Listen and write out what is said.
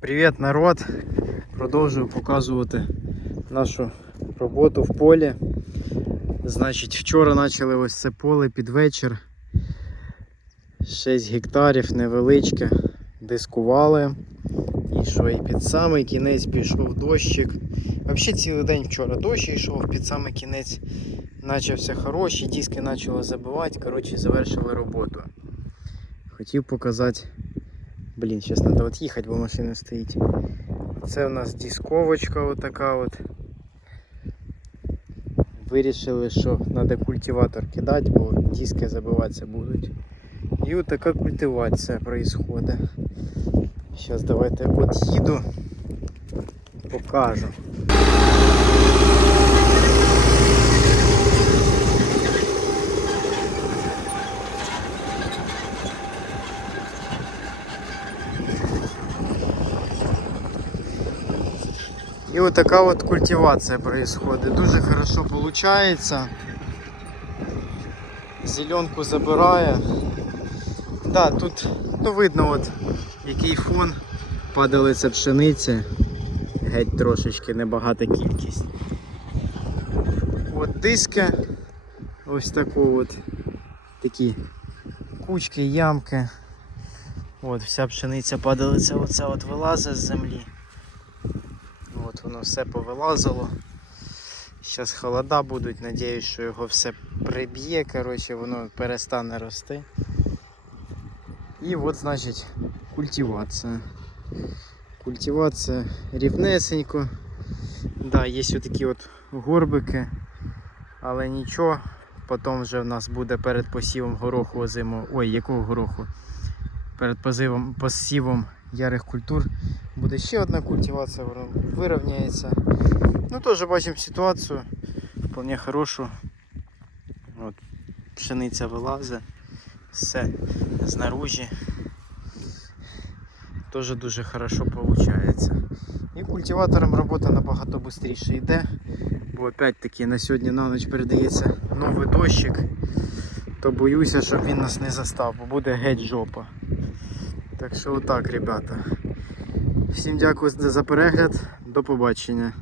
Привіт, народ! Продовжую показувати нашу роботу в полі. Значить, вчора почали ось це поле під вечір. 6 гектарів невеличке. Дискували. І що, і під самий кінець пішов дощик. Взагалі цілий день вчора дощ йшов, під самий кінець почався хороший, диски почали забивати. Коротше, завершили роботу. Хотів показати. Блін, зараз треба от їхати, бо машина стоїть. Це у нас дисковочка отака от. Вирішили, що треба культиватор кидати, бо диски забиватися будуть. І от така культивація відбувається. Зараз давайте от їду, покажу. І от така от культивація происходит. Дуже хорошо получается. Зеленку забирає. Да, тут ну, видно от який фон падалиця пшениці. Геть трошечки небагата кількість. От диски. Ось таку от такі кучки, ямки. От вся пшениця падалиця оце от вилазить з землі. Воно все повилазило. Зараз холода будуть, надіюсь, що його все приб'є, коротше, воно перестане рости. І от, значить, культивація. Культивація рівнесенько. Да, є такі от горбики, але нічого. Потім вже в нас буде перед посівом гороху озиму. Ой, якого гороху? Перед посівом, посівом ярих культур буде ще одна культивація, вирівняється. Ну теж бачимо ситуацію вполне хорошу. От, пшениця вилазить, все знаружі. Теж дуже хорошо виходить. І культиватором робота набагато швидше йде, бо опять-таки на сьогодні на ніч передається новий дощик, то боюся, щоб він нас не застав, бо буде геть жопа. Так що отак, ребята. Всім дякую за перегляд, до побачення.